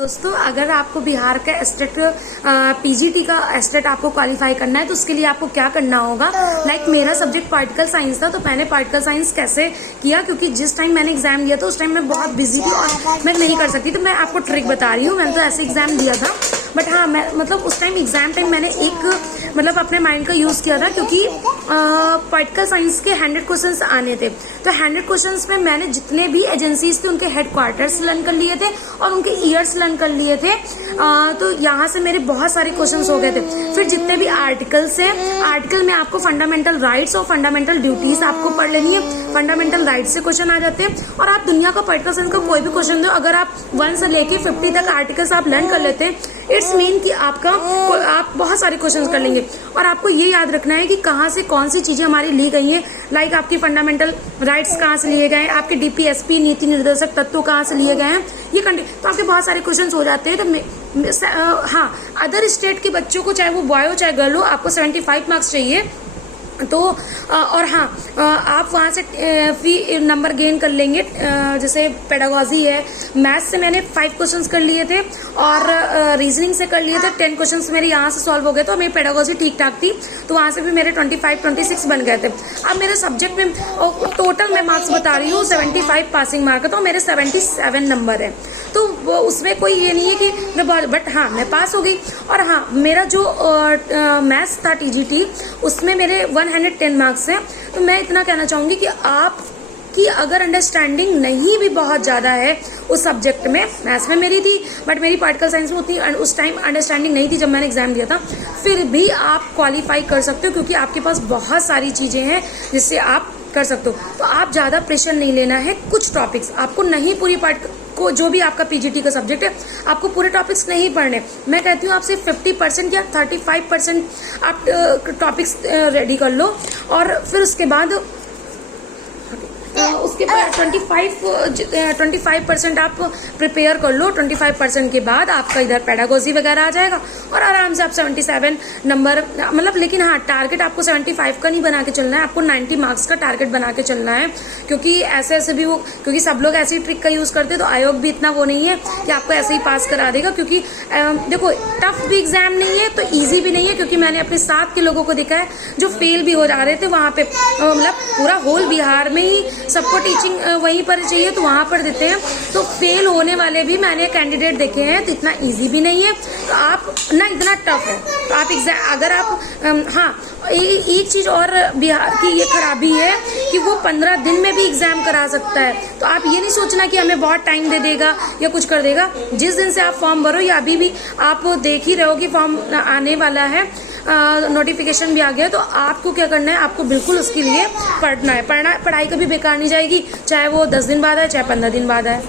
दोस्तों, अगर आपको बिहार का एस्टेट पीजीटी का एस्टेट आपको क्वालिफाई करना है तो उसके लिए आपको क्या करना होगा। लाइक मेरा सब्जेक्ट पार्टिकल साइंस था, तो मैंने पार्टिकल साइंस कैसे किया, क्योंकि जिस टाइम मैंने एग्जाम दिया था उस टाइम मैं बहुत बिजी थी और मैं नहीं कर सकती। तो मैं आपको ट्रिक बता रही हूँ, मैंने तो ऐसे एग्जाम दिया था, बट हाँ मैं मतलब उस टाइम एग्जाम टाइम मैंने एक मतलब अपने माइंड का यूज किया था, क्योंकि पार्टिकल साइंस के 100 क्वेश्चंस आने थे। तो 100 क्वेश्चंस में मैंने जितने भी एजेंसीज थे उनके हेडक्वार्टर्स लर्न कर लिए थे और उनके ईयर्स लर्न कर लिए थे। तो यहाँ से मेरे बहुत सारे क्वेश्चंस हो गए थे। फिर जितने भी आर्टिकल्स हैं, आर्टिकल में आपको फंडामेंटल राइट्स और फंडामेंटल ड्यूटीज आपको पढ़ लेनी है। फंडामेंटल राइट्स से क्वेश्चन आ जाते हैं और आप दुनिया का पार्टिकल साइंस का कोई भी क्वेश्चन दो, अगर आप 1 से लेके 50 तक आर्टिकल्स आप लर्न कर लेते हैं, इट्स मीन कि आप बहुत सारे क्वेश्चंस कर लेंगे। और आपको ये याद रखना है कि कहाँ से कौन सी चीजें हमारी ली गई हैं। लाइक आपकी फंडामेंटल राइट्स कहाँ से लिए गए हैं, आपके डीपीएसपी नीति निर्देशक तत्व कहाँ से लिए गए हैं, ये तो आपके बहुत सारे क्वेश्चंस हो जाते हैं। तो हाँ, अदर स्टेट के बच्चों को, चाहे वो बॉय हो चाहे गर्ल हो, आपको 75 मार्क्स चाहिए। तो और हाँ, आप वहाँ से फी नंबर गेन कर लेंगे। जैसे पेडागोजी है, मैथ्स से मैंने 5 क्वेश्चंस कर लिए थे और रीजनिंग से कर लिए थे 10 क्वेश्चंस मेरे यहाँ से सॉल्व हो गए। तो मेरी पेडागोजी ठीक ठाक थी, तो वहाँ से भी मेरे 25-26 बन गए थे। अब मेरे सब्जेक्ट में टोटल मैं मार्क्स बता रही हूँ, 75 पासिंग मार्क है, तो मेरे 77 नंबर है। तो उसमें कोई ये नहीं है कि बट हाँ मैं पास हो गई। और हाँ, मेरा जो मैथ्स था टीजीटी, उसमें मेरे 110 मार्क्स हैं। तो मैं इतना कहना चाहूंगी कि आपकी अगर अंडरस्टैंडिंग नहीं भी बहुत ज़्यादा है उस सब्जेक्ट में, मैथ्स में मेरी थी बट मेरी पार्टिकल साइंस में उतनी उस टाइम अंडरस्टैंडिंग नहीं थी जब मैंने एग्जाम दिया था, फिर भी आप क्वालिफाई कर सकते हो, क्योंकि आपके पास बहुत सारी चीज़ें हैं जिससे आप कर सकते हो। तो आप ज़्यादा प्रेशर नहीं लेना है। कुछ टॉपिक्स आपको नहीं, पूरी पार्ट को जो भी आपका पीजीटी का सब्जेक्ट है, आपको पूरे टॉपिक्स नहीं पढ़ने। मैं कहती हूँ आप सिर्फ 50% या 35% आप टॉपिक्स रेडी कर लो, और फिर उसके बाद 25% आप प्रिपेयर कर लो। 25% के बाद आपका इधर पेडागोजी वगैरह आ जाएगा और आराम से आप 77 नंबर मतलब। लेकिन हाँ, टारगेट आपको 75 का नहीं बना के चलना है, आपको 90 मार्क्स का टारगेट बना के चलना है। क्योंकि ऐसे भी क्योंकि सब लोग ऐसी ट्रिक का यूज करते हैं, तो आयोग भी इतना वो नहीं है कि आपको ऐसे ही पास करा देगा। क्योंकि देखो, टफ भी एग्जाम नहीं है तो ईजी भी नहीं है, क्योंकि मैंने अपने साथ के लोगों को देखा है जो फेल भी हो जा रहे थे वहां पे। मतलब पूरा होल बिहार में ही सबको टीचिंग वहीं पर चाहिए, तो वहां पर देते हैं। तो फेल होने वाले भी मैंने कैंडिडेट देखे हैं। तो इतना इजी भी नहीं है, तो आप ना इतना टफ है। तो आप एग्जाम अगर आप हाँ, एक चीज और बिहार की ये खराबी है कि वो 15 दिन में भी एग्जाम करा सकता है। तो आप ये नहीं सोचना कि हमें बहुत टाइम दे देगा या कुछ कर देगा। जिस दिन से आप फॉर्म भरो, या अभी भी आप देख ही रहे हो कि फॉर्म आने वाला है, नोटिफिकेशन भी आ गया, तो आपको क्या करना है, आपको बिल्कुल उसके लिए पढ़ना है। पढ़ाई कभी बेकार नहीं जाएगी, चाहे वो 10 दिन बाद आए चाहे 15 दिन बाद आए।